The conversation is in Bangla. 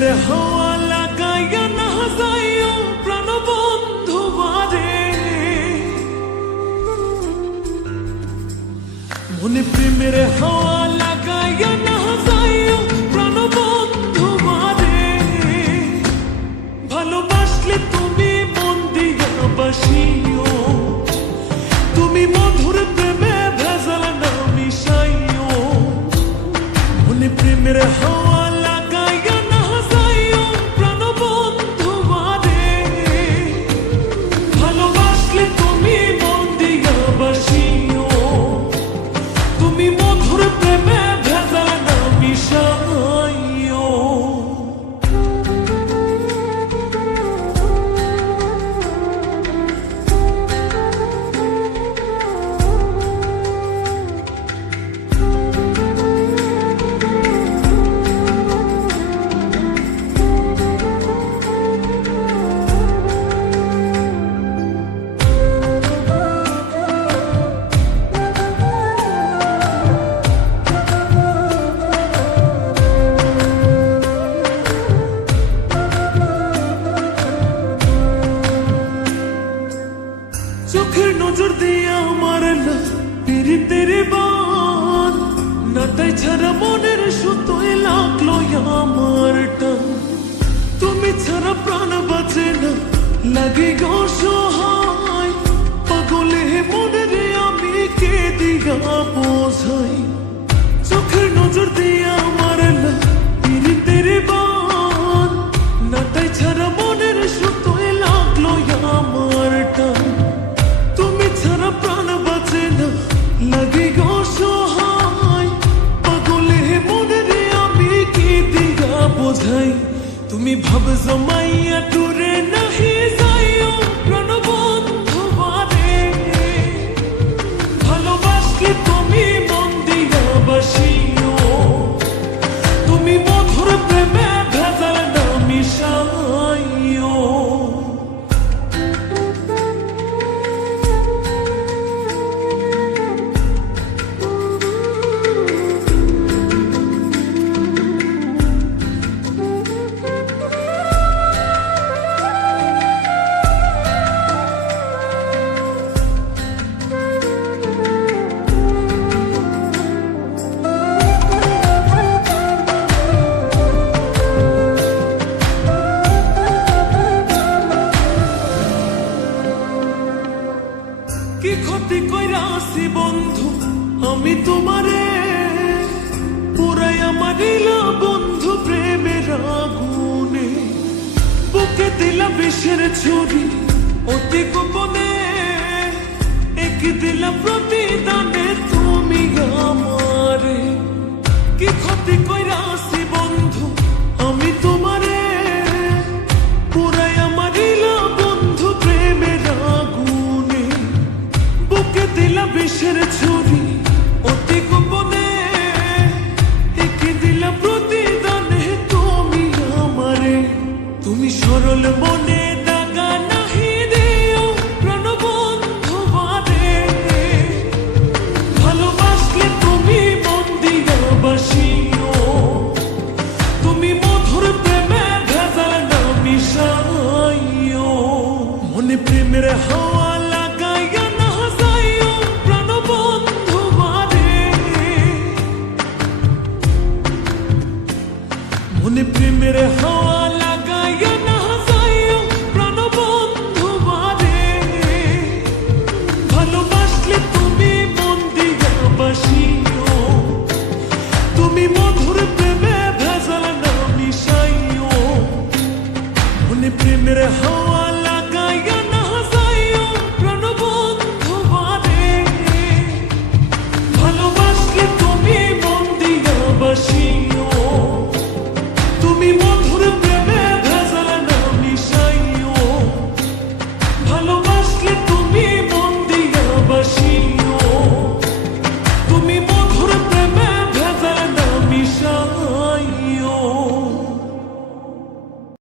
প্রেমের হাওয়া লাগাইয়া না যাইও প্রাণ বন্ধু বারে, মনে প্রেমের হাওয়া লাগাইয়া না যাইও প্রাণ বন্ধু বারে। ভালোবাসলে তুমি মন দিয়া বাসিও, তুমি মধুর প্রেমে ভেজাল না মিশাইও। মনে প্রেমের হাওয়া লাগাইয়া না যাইও প্রাণ বন্ধু বারে, ভালোবাসলে তুমি মন দিয়া বাসিও, তুমি মধুর প্রেমে ভেজাল না মিশাইও। চোখের নজর দিয়া মারলা পীড়িতের বান, নাটাই ছাড়া মনের সুতোয় লাগলো আমার টান। তুমি ছাড়া প্রাণ বাঁচে না, লাগে গো সহায়, পাগলে মনের আমি কে দিয়া বোঝাই। চোখের নজর দিয়া মারলা পীড়িতের বান, নাটাই ছাড়া মনের সুতোয় লাগলো আমার টান। তুমি ছাড়া প্রাণ বাঁচে না, লাগে গো সহায়, পাগলে মনের আমি কি দিয়া বোঝাই। তুমি ভাব জমাইয়া টুরে নাহি যাইও প্রাণ বন্ধু বারে, ভালোবাসলে তুমি মন দিয়া বাসিও, তুমি মধুর প্রেমে ভেজাল না মিশাইও। কি ক্ষতি কইরা আসি বন্ধু আমি তোমারে, পুরাই আমারিলা বন্ধু প্রেমের আগুনে। বুকে দিলা বিষের ছুরি অতি গোপনে, এক দিলা প্রতিদানে তুমি আমারে। কি ক্ষতি কইরা আসি বন্ধু আমি তোমারে, পুরাই আমারিলা বন্ধু প্রেমের আগুনে। বুকে দিলা বিষের ছুরি অতি গোপনে, একে দিলা প্রতিদানে তুমি আমারে। তুমি সরল মনে দাগা নাহি দিও প্রাণ বন্ধু বারে, ভালোবাসলে তুমি মন দিয়া বাসিও, তুমি মধুর প্রেমে ভেজাল না মিশাইও। মনে প্রেমের হাওয়া লাগাইয়া না যাইও প্রাণ বন্ধু বারে, মনে প্রেমের হাওয়া